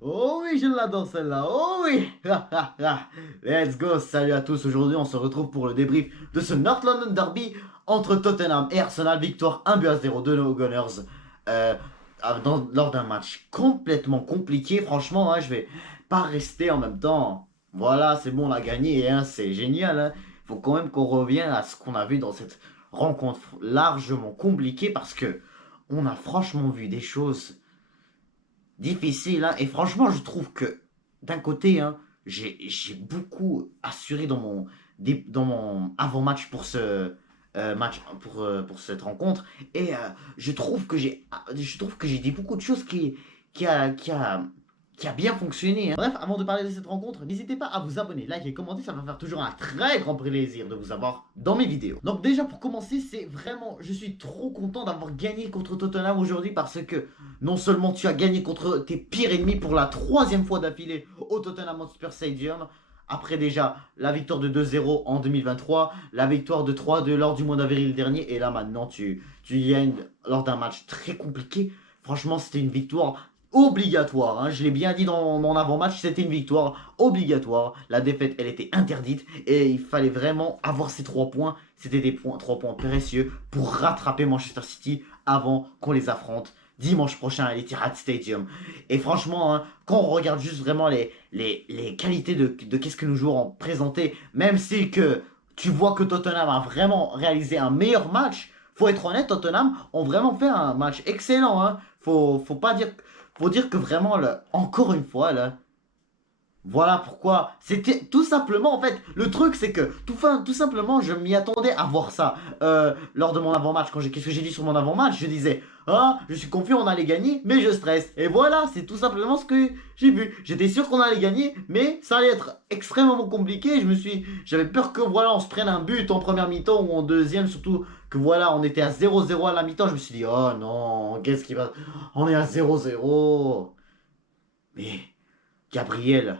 oh oui, je l'adore celle-là, oh oui. Let's go, salut à tous, aujourd'hui on se retrouve pour le débrief de ce North London Derby entre Tottenham et Arsenal, victoire 1-0 de nos Gunners lors d'un match complètement compliqué, franchement, hein, je vais pas rester en même temps, voilà, c'est bon, on a gagné, hein, c'est génial, hein. Faut quand même qu'on revienne à ce qu'on a vu dans cette rencontre largement compliquée parce que on a franchement vu des choses difficiles, hein. Et franchement, je trouve que d'un côté, hein, j'ai beaucoup assuré dans mon avant-match pour ce match, pour cette rencontre. Et je trouve que j'ai dit beaucoup de choses qui a, qui a, qui a bien fonctionné, hein. Bref, avant de parler de cette rencontre, n'hésitez pas à vous abonner, liker et commenter, ça va faire toujours un très grand plaisir de vous avoir dans mes vidéos. Donc déjà pour commencer, c'est vraiment, je suis trop content d'avoir gagné contre Tottenham aujourd'hui parce que non seulement tu as gagné contre tes pires ennemis pour la 3e fois d'affilée au Tottenham Hotspur Stadium, après déjà la victoire de 2-0 en 2023, la victoire de 3-2 lors du mois d'avril dernier, et là maintenant tu gagnes lors d'un match très compliqué. Franchement, c'était une victoire obligatoire, hein. Je l'ai bien dit dans mon avant-match, c'était une victoire obligatoire. La défaite, elle était interdite et il fallait vraiment avoir ces 3 points. C'était des 3 points précieux pour rattraper Manchester City avant qu'on les affronte dimanche prochain à l'Etihad Stadium. Et franchement, hein, quand on regarde juste vraiment les qualités de qu'est-ce que nos joueurs ont présenté, même si que tu vois que Tottenham a vraiment réalisé un meilleur match, faut être honnête, Tottenham ont vraiment fait un match excellent, hein. Faut pas dire... Faut dire que vraiment, là, encore une fois, là, voilà pourquoi. C'était tout simplement, en fait, le truc, c'est que tout simplement, je m'y attendais à voir ça lors de mon avant-match. Qu'est-ce que j'ai dit sur mon avant-match? Je disais, ah, je suis confiant, on allait gagner, mais je stresse. Et voilà, c'est tout simplement ce que j'ai vu. J'étais sûr qu'on allait gagner, mais ça allait être extrêmement compliqué. J'avais peur que voilà, on se prenne un but en première mi-temps ou en deuxième, surtout que voilà, on était à 0-0 à la mi-temps. Je me suis dit, oh non, qu'est-ce qui va... On est à 0-0. Mais Gabriel,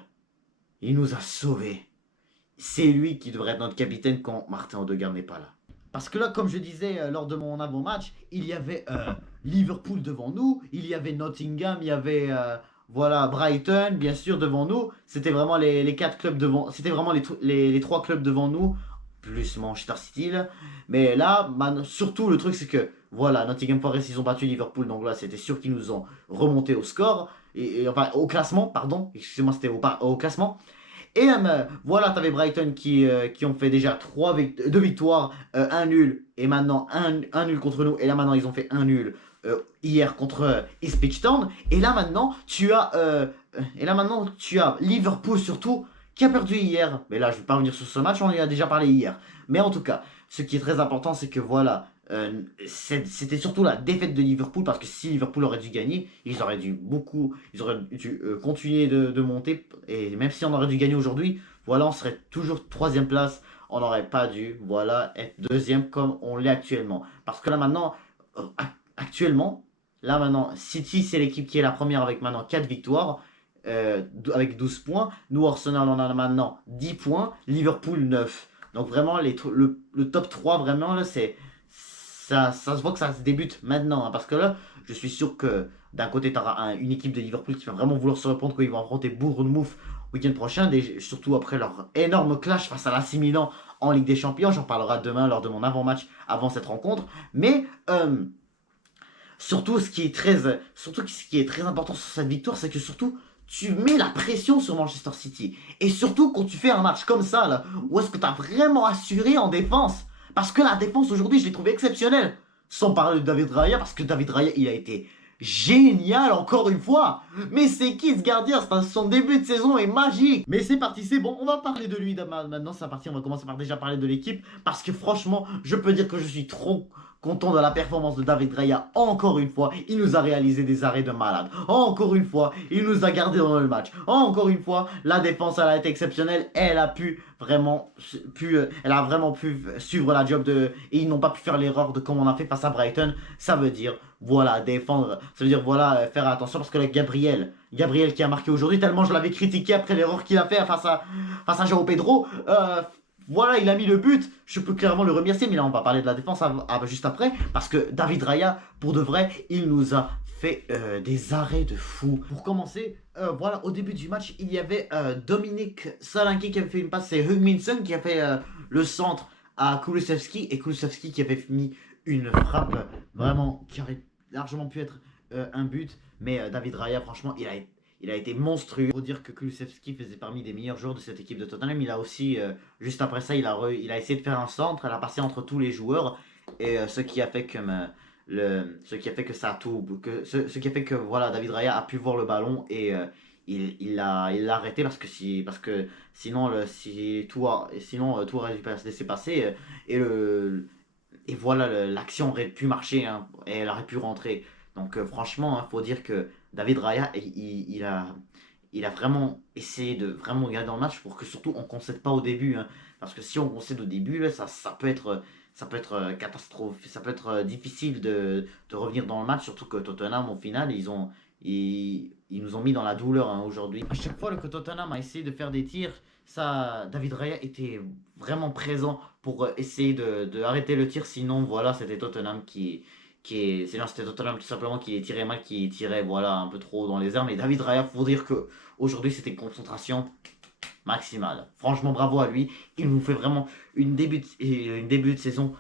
il nous a sauvés. C'est lui qui devrait être notre capitaine quand Martin Odegaard n'est pas là. Parce que là, comme je disais lors de mon avant-match, il y avait Liverpool devant nous, il y avait Nottingham, il y avait voilà, Brighton, bien sûr, devant nous. C'était vraiment les 4 clubs devant, c'était vraiment les 3 clubs devant nous, plus Manchester City. Là. Mais là, surtout le truc, c'est que voilà, Nottingham Forest, ils ont battu Liverpool, donc là, c'était sûr qu'ils nous ont remonté au score, enfin au classement, pardon, excusez-moi, c'était au classement. Et voilà, tu avais Brighton qui ont fait déjà 2 victoires, 1 nul, et maintenant un nul contre nous. Et là maintenant, ils ont fait 1 nul hier contre Ipswich Town. Et là maintenant, tu as Liverpool surtout, qui a perdu hier. Mais là, je ne vais pas revenir sur ce match, on en a déjà parlé hier. Mais en tout cas, ce qui est très important, c'est que voilà, c'était surtout la défaite de Liverpool, parce que si Liverpool aurait dû gagner, ils auraient dû continuer de monter, et même si on aurait dû gagner aujourd'hui, voilà, on serait toujours 3e place, on n'aurait pas dû, voilà, être 2e comme on l'est actuellement, parce que là maintenant, City c'est l'équipe qui est la première avec maintenant 4 victoires, avec 12 points, nous Arsenal on en a maintenant 10 points, Liverpool 9, donc vraiment le top 3 vraiment là c'est... Ça se voit que ça se débute maintenant, hein, parce que là, je suis sûr que d'un côté, tu auras une équipe de Liverpool qui va vraiment vouloir se répondre quand ils vont affronter Bournemouth week-end prochain, surtout après leur énorme clash face à l'AC Milan en Ligue des Champions. J'en parlerai demain lors de mon avant-match, avant cette rencontre. Mais surtout, ce qui est très important sur cette victoire, c'est que surtout, tu mets la pression sur Manchester City. Et surtout, quand tu fais un match comme ça, là, où est-ce que tu as vraiment assuré en défense? Parce que la défense aujourd'hui, je l'ai trouvé exceptionnelle. Sans parler de David Raya, parce que David Raya, il a été génial encore une fois. Mais c'est qui ce gardien? Son début de saison est magique. Mais c'est parti, c'est bon, on va parler de lui maintenant. C'est parti, on va commencer par déjà parler de l'équipe. Parce que franchement, je peux dire que je suis trop content de la performance de David Raya. Encore une fois, il nous a réalisé des arrêts de malade. Encore une fois, il nous a gardé dans le match. Encore une fois, la défense, elle a été exceptionnelle. Elle a vraiment pu suivre la job et ils n'ont pas pu faire l'erreur de comme on a fait face à Brighton. Ça veut dire, voilà, défendre. Ça veut dire, voilà, faire attention parce que Gabriel qui a marqué aujourd'hui, tellement je l'avais critiqué après l'erreur qu'il a fait face à João Pedro. Voilà, il a mis le but, je peux clairement le remercier, mais là on va parler de la défense juste après, parce que David Raya, pour de vrai, il nous a fait des arrêts de fou. Pour commencer, voilà, au début du match, il y avait Dominic Solanke qui avait fait une passe, c'est Heung-min Son qui a fait le centre à Kulusevski, et Kulusevski qui avait mis une frappe vraiment qui aurait largement pu être un but, mais David Raya, franchement, il a été monstrueux. Il faut dire que Kulusevski faisait parmi les meilleurs joueurs de cette équipe de Tottenham. Il a aussi, juste après ça, il a essayé de faire un centre, elle a passé entre tous les joueurs, et ce qui a fait que ce qui a fait que ça a tout, ce qui a fait que voilà, David Raya a pu voir le ballon, et il l'a arrêté parce que sinon tout aurait dû se laisser passer, et voilà, l'action aurait pu marcher, hein, et elle aurait pu rentrer. Donc franchement, il faut dire que David Raya, il a vraiment essayé de vraiment garder dans le match pour que surtout on ne concède pas au début, hein. Parce que si on concède au début, là, ça peut être catastrophe, ça peut être difficile de revenir dans le match, surtout que Tottenham, au final, ils nous ont mis dans la douleur, hein, aujourd'hui. À chaque fois que Tottenham a essayé de faire des tirs, David Raya était vraiment présent pour essayer de arrêter le tir, sinon voilà, c'était Tottenham sinon c'était Tottenham tout simplement qui les tirait mal, qui tirait voilà, un peu trop dans les airs. Mais David Raya, faut dire que aujourd'hui c'était concentration maximale. Franchement, bravo à lui. Il nous fait vraiment une début de saison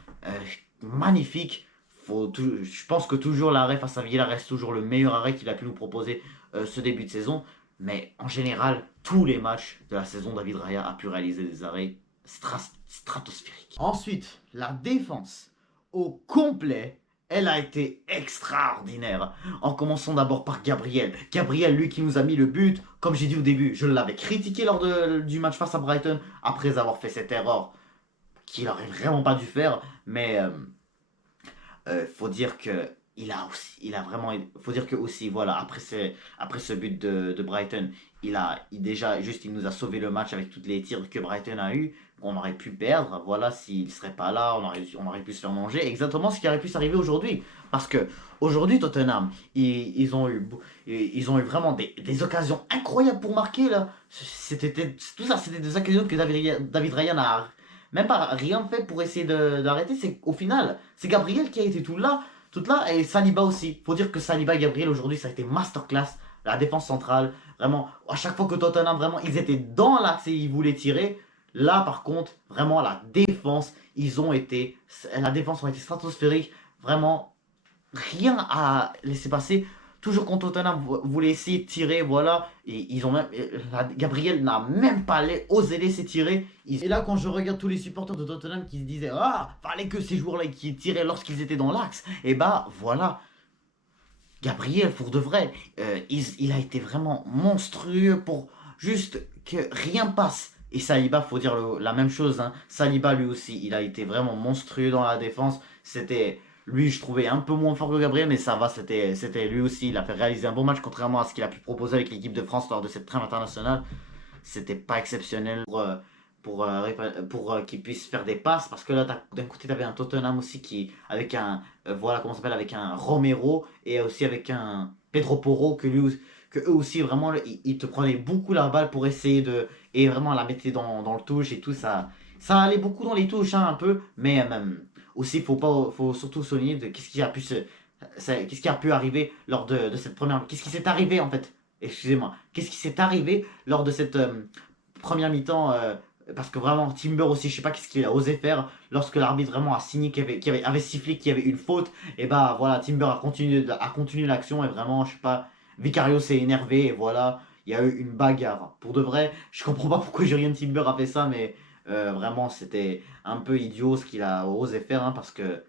magnifique. Je pense que toujours l'arrêt face à Villa reste toujours le meilleur arrêt qu'il a pu nous proposer ce début de saison. Mais en général, tous les matchs de la saison, David Raya a pu réaliser des arrêts stratosphériques. Ensuite, la défense au complet, elle a été extraordinaire. En commençant d'abord par Gabriel. Gabriel, lui qui nous a mis le but. Comme j'ai dit au début, je l'avais critiqué lors du match face à Brighton, après avoir fait cette erreur qu'il aurait vraiment pas dû faire. Mais faut dire que faut dire que aussi, voilà, après ce but de Brighton, il nous a sauvé le match avec tous les tirs que Brighton a eu. On aurait pu perdre, voilà, s'il serait pas là, on aurait pu se faire manger. Exactement ce qui aurait pu s'arriver aujourd'hui. Parce que aujourd'hui, Tottenham, ils ont eu vraiment des occasions incroyables pour marquer, là. Tout ça, c'était des occasions que David Raya n'a même pas rien fait pour essayer d'arrêter. Au final, c'est Gabriel qui a été tout là, et Saliba aussi. Faut dire que Saliba et Gabriel aujourd'hui, ça a été masterclass. La défense centrale, vraiment, à chaque fois que Tottenham, vraiment, ils étaient dans l'axe et ils voulaient tirer. Là, par contre, vraiment, la défense a été stratosphérique. Vraiment, rien à laisser passer. Toujours quand Tottenham voulait essayer de tirer, voilà, et Gabriel n'a même pas osé laisser tirer. Et là, quand je regarde tous les supporters de Tottenham qui se disaient, ah, fallait que ces joueurs-là qui tiraient lorsqu'ils étaient dans l'axe, et bah voilà, Gabriel, pour de vrai, il a été vraiment monstrueux pour juste que rien passe. Et Saliba, faut dire la même chose, hein. Saliba, lui aussi, il a été vraiment monstrueux dans la défense. Lui, je trouvais un peu moins fort que Gabriel, mais ça va, c'était lui aussi. Il a fait réaliser un bon match, contrairement à ce qu'il a pu proposer avec l'équipe de France lors de cette trêve internationale. C'était pas exceptionnel pour qu'il puisse faire des passes, parce que là, d'un côté, tu avais un Tottenham aussi avec avec un Romero, et aussi avec un Pedro Porro, que eux aussi, vraiment, ils te prenaient beaucoup la balle pour essayer et vraiment la mettaient dans le touche et tout. Ça allait beaucoup dans les touches, hein, un peu, mais aussi, faut surtout souligner qu'est-ce qui a pu arriver lors de cette première. Qu'est-ce qui s'est arrivé en fait? Excusez-moi. Qu'est-ce qui s'est arrivé lors de cette première mi-temps, parce que vraiment, Timber aussi, je sais pas qu'est-ce qu'il a osé faire lorsque l'arbitre vraiment a signé avait sifflé qu'il y avait une faute. Et bah voilà, Timber a continué l'action, et vraiment, je sais pas, Vicario s'est énervé, et voilà, il y a eu une bagarre. Pour de vrai, je comprends pas pourquoi Jurien Timber a fait ça, mais vraiment, c'était un peu idiot ce qu'il a osé faire, hein, parce que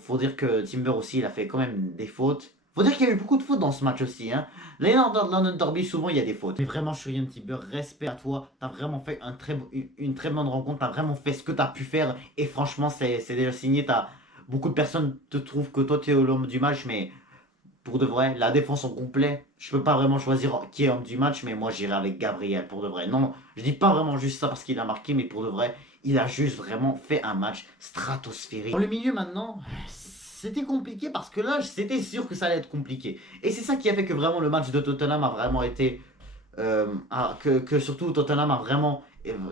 faut dire que Timber aussi, il a fait quand même des fautes. Faut dire qu'il y a eu beaucoup de fautes dans ce match aussi, hein. Les London Derby, souvent il y a des fautes. Mais vraiment, Jurien Timber, respect à toi. T'as vraiment fait une très bonne rencontre. T'as vraiment fait ce que t'as pu faire. Et franchement, c'est déjà signé. Beaucoup de personnes te trouvent que toi, t'es l'homme du match, mais pour de vrai, la défense en complet, je peux pas vraiment choisir qui est homme du match, mais moi j'irai avec Gabriel, pour de vrai. Non, je dis pas vraiment juste ça parce qu'il a marqué, mais pour de vrai, il a juste vraiment fait un match stratosphérique. Dans le milieu maintenant, c'était compliqué parce que là, c'était sûr que ça allait être compliqué. Et c'est ça qui a fait que vraiment le match de Tottenham a vraiment été... que surtout Tottenham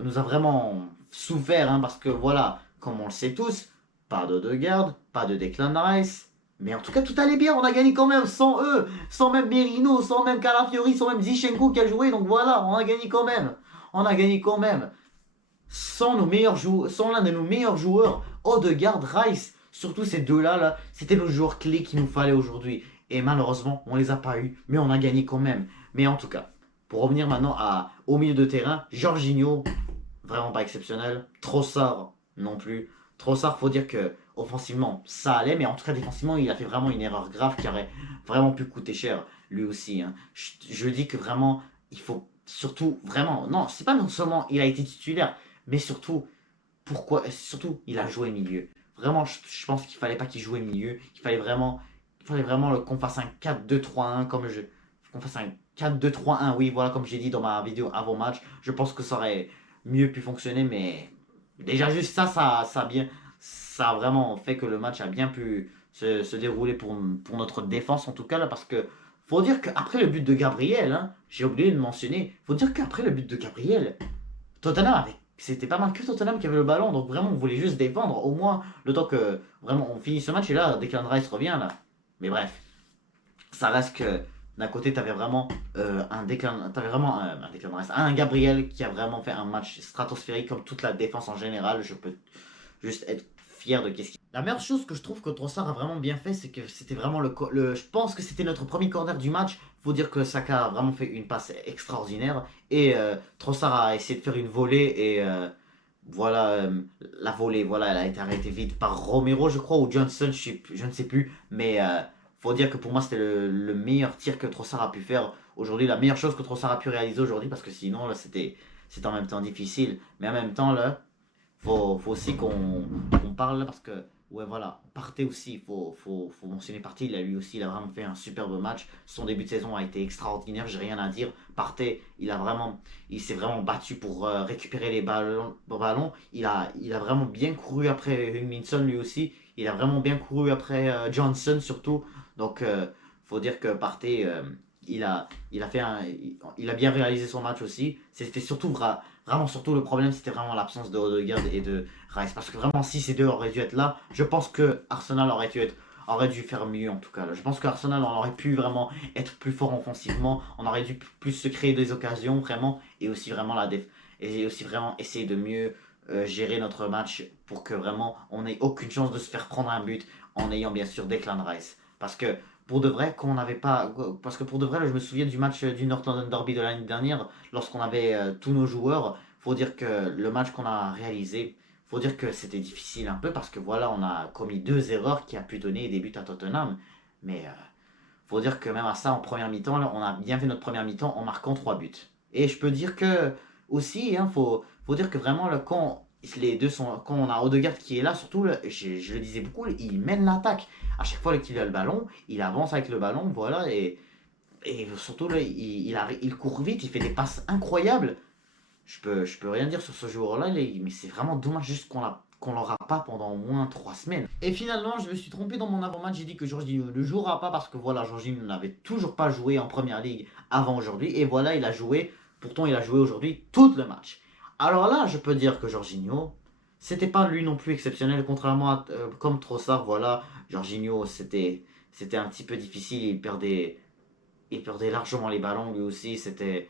nous a vraiment souffert, hein, parce que voilà, comme on le sait tous, pas d'Odegaard, pas de Declan Rice, Mais en tout cas, tout allait bien. On a gagné quand même sans eux, sans même Merino, sans même Calafiori, sans même Zichenko qui a joué. Donc voilà, on a gagné quand même. On a gagné quand même. Sans nos meilleurs joueurs, sans l'un de nos meilleurs joueurs, Odegaard, Rice, surtout ces deux-là, là, c'était le joueur clé qu'il nous fallait aujourd'hui. Et malheureusement, on les a pas eu, mais on a gagné quand même. Mais en tout cas, pour revenir maintenant au milieu de terrain, Jorginho, vraiment pas exceptionnel. Trossard, non plus. Trossard, faut dire que offensivement, ça allait, mais en tout cas défensivement, il a fait vraiment une erreur grave qui aurait vraiment pu coûter cher, lui aussi. Hein. Je dis que vraiment, il faut surtout, vraiment, non, c'est pas non seulement il a été titulaire, mais surtout, pourquoi, surtout, il a joué milieu. Vraiment, je pense qu'il fallait pas qu'il joue milieu, il fallait vraiment qu'on fasse un 4-2-3-1 qu'on fasse un 4-2-3-1, oui, voilà, comme j'ai dit dans ma vidéo avant match. Je pense que ça aurait mieux pu fonctionner, mais déjà juste ça a vraiment fait que le match a bien pu se dérouler pour notre défense en tout cas là, parce que faut dire qu'après le but de Gabriel, hein, j'ai oublié de mentionner, faut dire qu'après le but de Gabriel, Tottenham avait, c'était pas mal que Tottenham qui avait le ballon, donc vraiment on voulait juste défendre au moins le temps que vraiment on finisse ce match et là Declan Rice revient là. Mais bref, ça reste que d'un côté, tu avais vraiment un Declan Rice, un Gabriel qui a vraiment fait un match stratosphérique comme toute la défense en général. Je peux juste être fier de qu'est-ce qu'il. La meilleure chose que je trouve que Trossard a vraiment bien fait, c'est que c'était vraiment je pense que c'était notre premier corner du match. Faut dire que Saka a vraiment fait une passe extraordinaire et Trossard a essayé de faire une volée et voilà, la volée, voilà, elle a été arrêtée vite par Romero, je crois, ou Johnson, je ne sais plus, mais faut dire que pour moi c'était le meilleur tir que Trossard a pu faire aujourd'hui, la meilleure chose que Trossard a pu réaliser aujourd'hui, parce que sinon là c'était en même temps difficile, mais en même temps là, faut aussi qu'on parle parce que ouais voilà, Partey aussi, faut mentionner Partey, il a vraiment fait un superbe match. Son début de saison a été extraordinaire, j'ai rien à dire. Partey, il s'est vraiment battu pour récupérer les ballons. Il a vraiment bien couru après Minson lui aussi. Il a vraiment bien couru après Johnson surtout. Donc faut dire que Partey il a bien réalisé son match aussi. C'était surtout vraiment surtout le problème, c'était vraiment l'absence de Odegaard et de Rice. Parce que vraiment, si ces deux auraient dû être là, je pense que Arsenal aurait dû faire mieux en tout cas. Je pense qu'Arsenal on aurait pu vraiment être plus fort offensivement. On aurait dû plus se créer des occasions vraiment et aussi vraiment et aussi vraiment essayer de mieux gérer notre match pour que vraiment on n'ait aucune chance de se faire prendre un but en ayant bien sûr Declan Rice. Parce que pour de vrai, qu'on n'avait pas. Parce que pour de vrai, là, je me souviens du match du North London Derby de l'année dernière, lorsqu'on avait tous nos joueurs. Faut dire que le match qu'on a réalisé, faut dire que c'était difficile un peu parce que voilà, on a commis deux erreurs qui a pu donner des buts à Tottenham. Mais faut dire que même à ça, en première mi-temps, là, on a bien fait notre première mi-temps en marquant trois buts. Et je peux dire que aussi, hein, faut dire que vraiment, là, quand on a Odegaard qui est là, surtout, là, je le disais beaucoup, il mène l'attaque. À chaque fois qu'il a le ballon, il avance avec le ballon, voilà, et surtout, là, il court vite, il fait des passes incroyables. Je peux rien dire sur ce joueur-là, mais c'est vraiment dommage juste qu'on l'aura pas pendant au moins 3 semaines. Et finalement, je me suis trompé dans mon avant-match, j'ai dit que Jorginho ne jouera pas parce que voilà, Jorginho n'avait toujours pas joué en première ligue avant aujourd'hui, et voilà, il a joué, pourtant il a joué aujourd'hui tout le match. Alors là, je peux dire que Jorginho, c'était pas lui non plus exceptionnel, contrairement à comme Trossard, voilà, Jorginho, c'était un petit peu difficile, il perdait largement les ballons lui aussi. C'était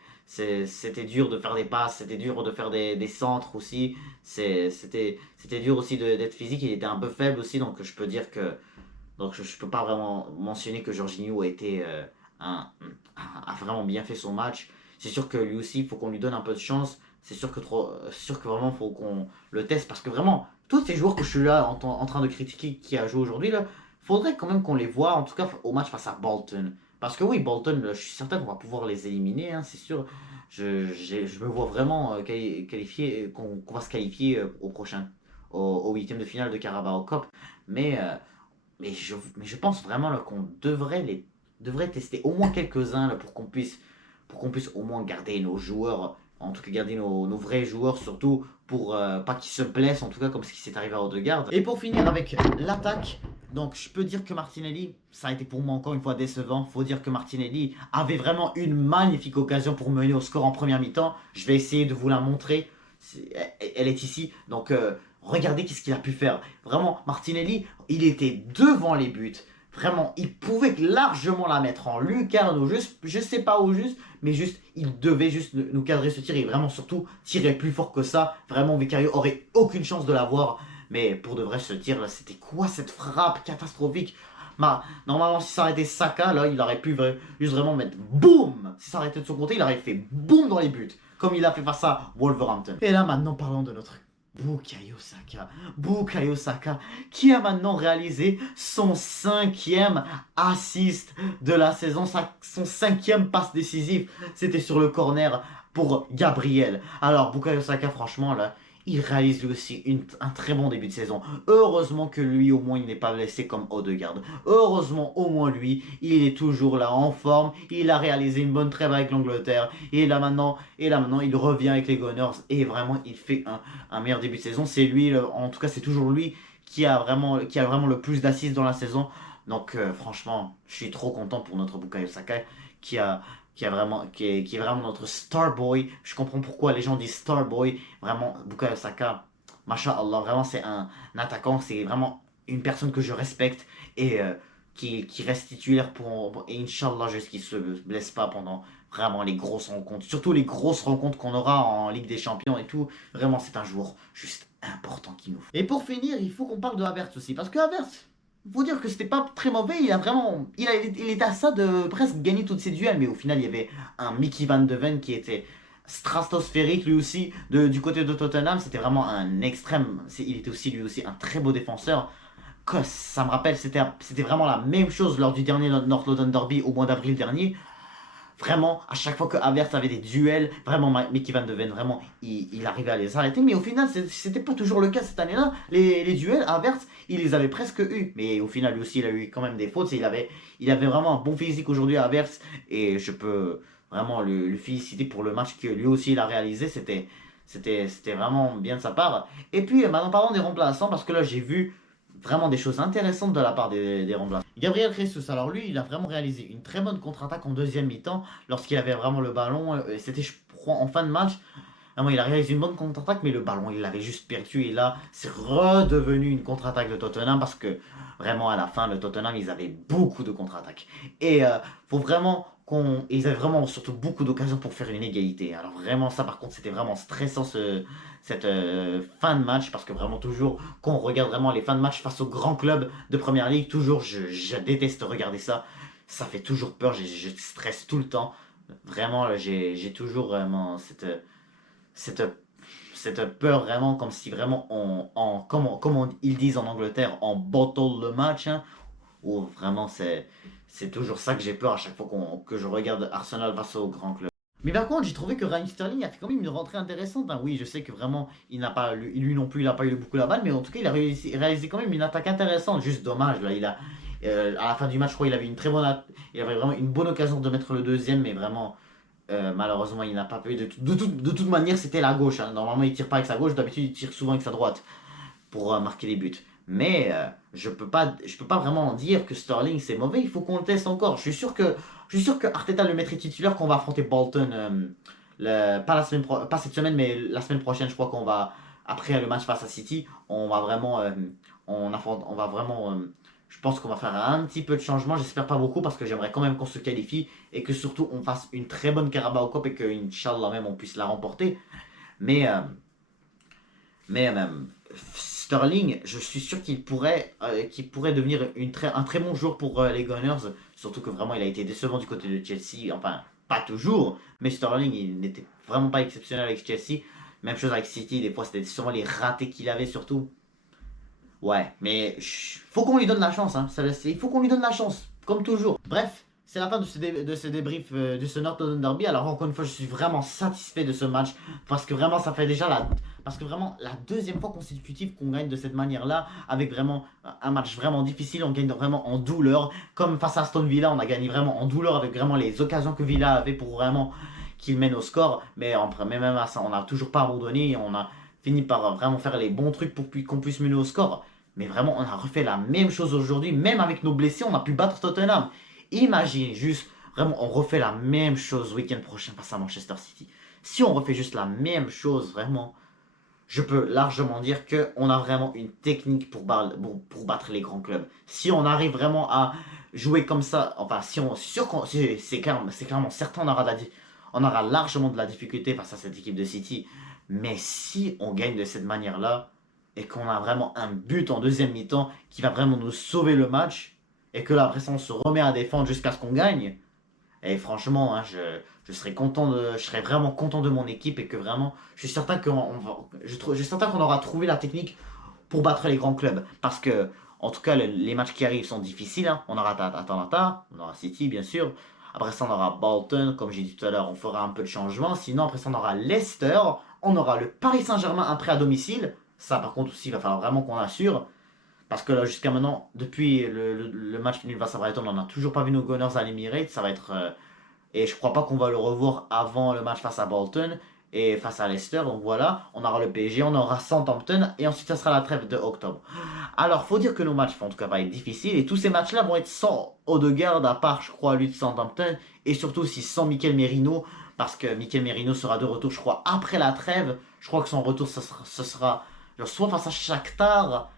dur de faire des passes, c'était dur de faire des centres aussi. C'était dur aussi d'être physique. Il était un peu faible aussi, donc je peux dire que. Donc je peux pas vraiment mentionner que Jorginho a vraiment bien fait son match. C'est sûr que lui aussi, il faut qu'on lui donne un peu de chance. C'est sûr que vraiment, il faut qu'on le teste parce que vraiment, tous ces joueurs que je suis là en train de critiquer qui a joué aujourd'hui, là, faudrait quand même qu'on les voit, en tout cas au match face à Bolton. Parce que oui, Bolton, je suis certain qu'on va pouvoir les éliminer, hein, c'est sûr. Je me vois vraiment qualifier, qu'on va se qualifier au huitième de finale de Carabao Cup. Mais, euh, mais je pense vraiment là, qu'on devrait tester au moins quelques-uns là, pour qu'on puisse au moins garder nos joueurs, en tout cas garder nos vrais joueurs, surtout pour pas qu'ils se blessent, en tout cas comme ce qui s'est arrivé à Odegaard. Et pour finir avec l'attaque, donc je peux dire que Martinelli, ça a été pour moi encore une fois décevant. Faut dire que Martinelli avait vraiment une magnifique occasion pour mener au score en première mi-temps. Je vais essayer de vous la montrer. Elle est ici. Donc regardez qu'est-ce qu'il a pu faire. Vraiment, Martinelli, il était devant les buts. Vraiment, il pouvait largement la mettre en lucarne, juste, je sais pas où juste, mais juste, il devait juste nous cadrer ce tir et vraiment surtout tirer plus fort que ça. Vraiment, Vicario aurait aucune chance de l'avoir. Mais pour de vrai, ce tir là, c'était quoi cette frappe catastrophique? Normalement, si ça aurait été Saka, là, il aurait pu juste vraiment mettre boum. Si ça aurait été de son côté, il aurait fait boum dans les buts. Comme il a fait face à Wolverhampton. Et là, maintenant, parlons de notre Bukayo Saka. Bukayo Saka, qui a maintenant réalisé son 5e assist de la saison, son 5e passe décisive. C'était sur le corner pour Gabriel. Alors, Bukayo Saka, franchement, là, il réalise lui aussi un très bon début de saison. Heureusement que lui, au moins, il n'est pas blessé comme Odegaard. Heureusement, au moins lui, il est toujours là en forme. Il a réalisé une bonne trêve avec l'Angleterre. Et là maintenant, il revient avec les Gunners. Et vraiment, il fait un meilleur début de saison. C'est lui, en tout cas, c'est toujours lui qui a vraiment le plus d'assists dans la saison. Donc, franchement, je suis trop content pour notre Bukayo Saka qui a qui est vraiment notre star boy. Je comprends pourquoi les gens disent star boy. Vraiment, Bukayo Saka, Masha'Allah, vraiment c'est un attaquant, c'est vraiment une personne que je respecte et qui reste titulaire et Inch'Allah, juste qu'il se blesse pas pendant vraiment les grosses rencontres. Surtout les grosses rencontres qu'on aura en Ligue des Champions et tout. Vraiment, c'est un jour juste important qu'il nous faut. Et pour finir, il faut qu'on parle de Havertz aussi. Parce que Havertz, faut dire que c'était pas très mauvais, il était à ça de presque gagner toutes ses duels, mais au final il y avait un Mickey Van de Ven qui était stratosphérique lui aussi, du côté de Tottenham, c'était vraiment un extrême, il était aussi lui aussi un très beau défenseur. Ça me rappelle, c'était vraiment la même chose lors du dernier North London Derby au mois d'avril dernier. Vraiment, à chaque fois que Havertz avait des duels, vraiment, Mickey Van de Ven, vraiment, il arrivait à les arrêter. Mais au final, c'était pas toujours le cas cette année-là. Les duels, Havertz, il les avait presque eu. Mais au final, lui aussi, il a eu quand même des fautes. Il avait vraiment un bon physique aujourd'hui, Havertz. Et je peux vraiment le féliciter pour le match que lui aussi, il a réalisé. C'était vraiment bien de sa part. Et puis, maintenant, parlons des remplaçants, parce que là, j'ai vu vraiment des choses intéressantes de la part des remplaçants. Gabriel Jesus, alors lui, il a vraiment réalisé une très bonne contre-attaque en deuxième mi-temps lorsqu'il avait vraiment le ballon. C'était, je crois, en fin de match. Vraiment, il a réalisé une bonne contre-attaque, mais le ballon, il l'avait juste perdu. Et là, c'est redevenu une contre-attaque de Tottenham parce que vraiment, à la fin, le Tottenham, ils avaient beaucoup de contre-attaques. Et faut vraiment ils avaient vraiment surtout beaucoup d'occasions pour faire une égalité. Alors vraiment, ça, par contre, c'était vraiment stressant cette fin de match parce que vraiment, toujours, quand on regarde vraiment les fins de match face aux grands clubs de Première Ligue, toujours, je déteste regarder ça. Ça fait toujours peur, je stresse tout le temps. Vraiment, j'ai toujours vraiment cette, cette peur vraiment comme si vraiment ils disent en Angleterre, on bottle le match, hein, ou vraiment c'est toujours ça que j'ai peur à chaque fois que je regarde Arsenal face au grand club. Mais par contre, j'ai trouvé que Raheem Sterling a fait quand même une rentrée intéressante, hein. Oui, je sais que vraiment, il n'a pas, lui non plus, il n'a pas eu beaucoup la balle, mais en tout cas, il a réalisé quand même une attaque intéressante. Juste dommage, là, à la fin du match, je crois, il avait vraiment une bonne occasion de mettre le deuxième, mais vraiment, malheureusement, il n'a pas pu. De toute manière, c'était la gauche, hein. Normalement, il tire pas avec sa gauche, d'habitude, il tire souvent avec sa droite pour marquer des buts. Mais je peux pas vraiment dire que Sterling c'est mauvais. Il faut qu'on le teste encore. Je suis sûr que Arteta le mettrait titulaire quand on va affronter Bolton. Pas cette semaine, mais la semaine prochaine. Je crois qu'on va après le match face à City, on va vraiment, on va vraiment. Je pense qu'on va faire un petit peu de changement. J'espère pas beaucoup parce que j'aimerais quand même qu'on se qualifie et que surtout on fasse une très bonne Carabao Cup et que Inch'Allah même on puisse la remporter. Mais même Sterling, je suis sûr qu'il pourrait devenir un très bon joueur pour les Gunners. Surtout que vraiment, il a été décevant du côté de Chelsea. Enfin, pas toujours, mais Sterling, il n'était vraiment pas exceptionnel avec Chelsea. Même chose avec City, des fois, c'était sûrement les ratés qu'il avait surtout. Ouais, mais faut qu'on lui donne la chance, hein. Il faut qu'on lui donne la chance, comme toujours. Bref, c'est la fin de ce débrief de ce North London Derby. Alors encore une fois, je suis vraiment satisfait de ce match parce que vraiment, ça fait déjà la deuxième fois consécutive qu'on gagne de cette manière-là, avec vraiment un match vraiment difficile. On gagne vraiment en douleur, comme face à Aston Villa, on a gagné vraiment en douleur avec vraiment les occasions que Villa avait pour vraiment qu'il mène au score. Mais même à ça, on n'a toujours pas abandonné. On a fini par vraiment faire les bons trucs pour qu'on puisse mener au score. Mais vraiment, on a refait la même chose aujourd'hui. Même avec nos blessés, on a pu battre Tottenham. Imagine juste, vraiment, on refait la même chose week-end prochain face à Manchester City. Si on refait juste la même chose, vraiment, je peux largement dire qu'on a vraiment une technique pour battre les grands clubs. Si on arrive vraiment à jouer comme ça, enfin, si on, sûr qu'on, c'est clairement certain, on aura largement de la difficulté face à cette équipe de City. Mais si on gagne de cette manière-là, et qu'on a vraiment un but en deuxième mi-temps qui va vraiment nous sauver le match, et que là, après ça, on se remet à défendre jusqu'à ce qu'on gagne, et franchement, hein, je serais vraiment content de mon équipe et que vraiment, je suis certain qu'on aura trouvé la technique pour battre les grands clubs. Parce que, en tout cas, les matchs qui arrivent sont difficiles, hein. On aura Atalanta, on aura City, bien sûr. Après ça, on aura Bolton, comme j'ai dit tout à l'heure, on fera un peu de changement. Sinon, après ça, on aura Leicester, on aura le Paris Saint-Germain après à domicile. Ça, par contre, aussi, il va falloir vraiment qu'on assure. Parce que là, jusqu'à maintenant, depuis le match nul face à Brighton, on n'a toujours pas vu nos Gunners à l'Emirates. Ça va être. Et je crois pas qu'on va le revoir avant le match face à Bolton et face à Leicester. Donc voilà, on aura le PSG, on aura Southampton et ensuite ça sera la trêve de octobre. Alors, faut dire que nos matchs vont en tout cas pas être difficiles et tous ces matchs-là vont être sans Odegaard, à part, je crois, lui de Southampton et surtout aussi sans Mikel Merino. Parce que Mikel Merino sera de retour, je crois, après la trêve. Je crois que son retour, ce sera genre, soit face à Shakhtar,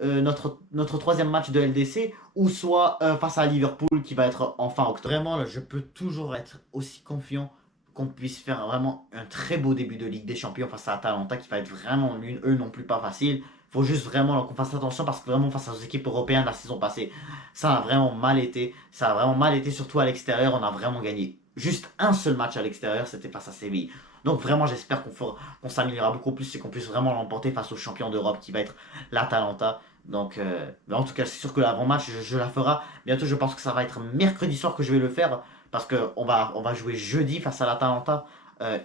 notre troisième match de LDC, ou soit face à Liverpool qui va être en fin octobre. Vraiment, là, je peux toujours être aussi confiant qu'on puisse faire vraiment un très beau début de Ligue des Champions face à Atalanta qui va être vraiment l'une, eux non plus pas facile. Faut juste vraiment qu'on fasse attention parce que vraiment face aux équipes européennes la saison passée, ça a vraiment mal été. Ça a vraiment mal été, surtout à l'extérieur. On a vraiment gagné juste un seul match à l'extérieur, c'était face à Séville. Donc vraiment, j'espère qu'on s'améliorera beaucoup plus et qu'on puisse vraiment l'emporter face au champion d'Europe qui va être l'Atalanta. Donc, mais en tout cas, c'est sûr que l'avant-match, je la ferai. Bientôt, je pense que ça va être mercredi soir que je vais le faire. Parce on va jouer jeudi face à l'Atalanta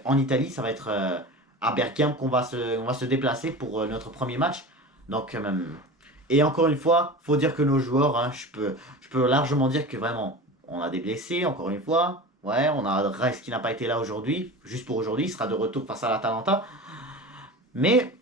en Italie. Ça va être à Bergame on va se déplacer pour notre premier match. Donc, et encore une fois, faut dire que nos joueurs, hein, je peux largement dire que vraiment, on a des blessés, encore une fois. Ouais, on a Rice qui n'a pas été là aujourd'hui, juste pour aujourd'hui, il sera de retour face à l'Atalanta. Mais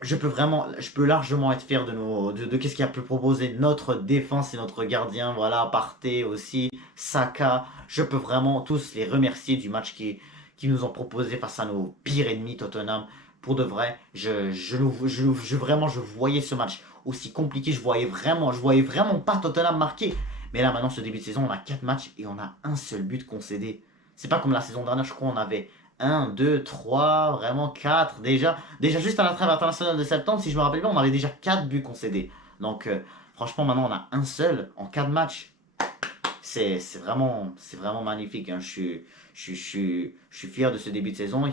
je peux largement être fier de qu'est-ce qu'a pu proposer notre défense et notre gardien. Voilà, Partey aussi, Saka. Je peux vraiment tous les remercier du match qui nous ont proposé face à nos pires ennemis Tottenham. Pour de vrai, vraiment, je voyais ce match aussi compliqué. Je voyais vraiment pas Tottenham marquer. Mais là, maintenant, ce début de saison, on a 4 matchs et on a un seul but concédé. C'est pas comme la saison dernière, je crois, on avait un 2 3 vraiment 4 déjà. Déjà juste à la trêve internationale de septembre, si je me rappelle bien, on avait déjà 4 buts concédés. Donc franchement, maintenant on a un seul en 4 matchs. C'est vraiment magnifique. Hein. Je suis fier de ce début de saison.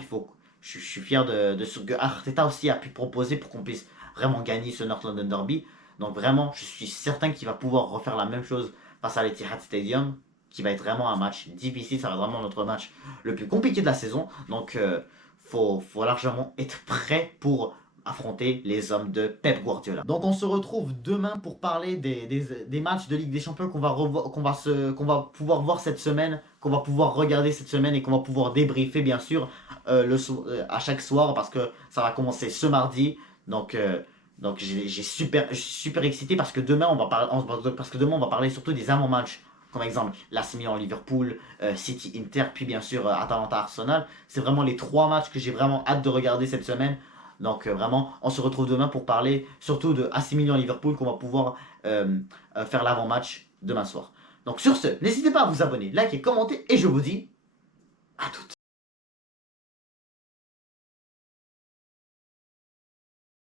Je suis fier de ce que Arteta aussi a pu proposer pour qu'on puisse vraiment gagner ce North London Derby. Donc vraiment, je suis certain qu'il va pouvoir refaire la même chose face à l'Etihad Stadium, qui va être vraiment un match difficile. Ça va être vraiment notre match le plus compliqué de la saison. Donc, faut largement être prêt pour affronter les hommes de Pep Guardiola. Donc, on se retrouve demain pour parler des matchs de Ligue des Champions qu'on va pouvoir voir cette semaine, qu'on va pouvoir regarder cette semaine et qu'on va pouvoir débriefer, bien sûr, à chaque soir parce que ça va commencer ce mardi. Donc je suis super excité parce que demain on va parler surtout des avant-matchs comme exemple l'AC Milan Liverpool, City Inter, puis bien sûr Atalanta Arsenal. C'est vraiment les trois matchs que j'ai vraiment hâte de regarder cette semaine. Donc vraiment, on se retrouve demain pour parler surtout de AC Milan Liverpool qu'on va pouvoir faire l'avant-match demain soir. Donc sur ce, n'hésitez pas à vous abonner, liker, commenter et je vous dis à toutes.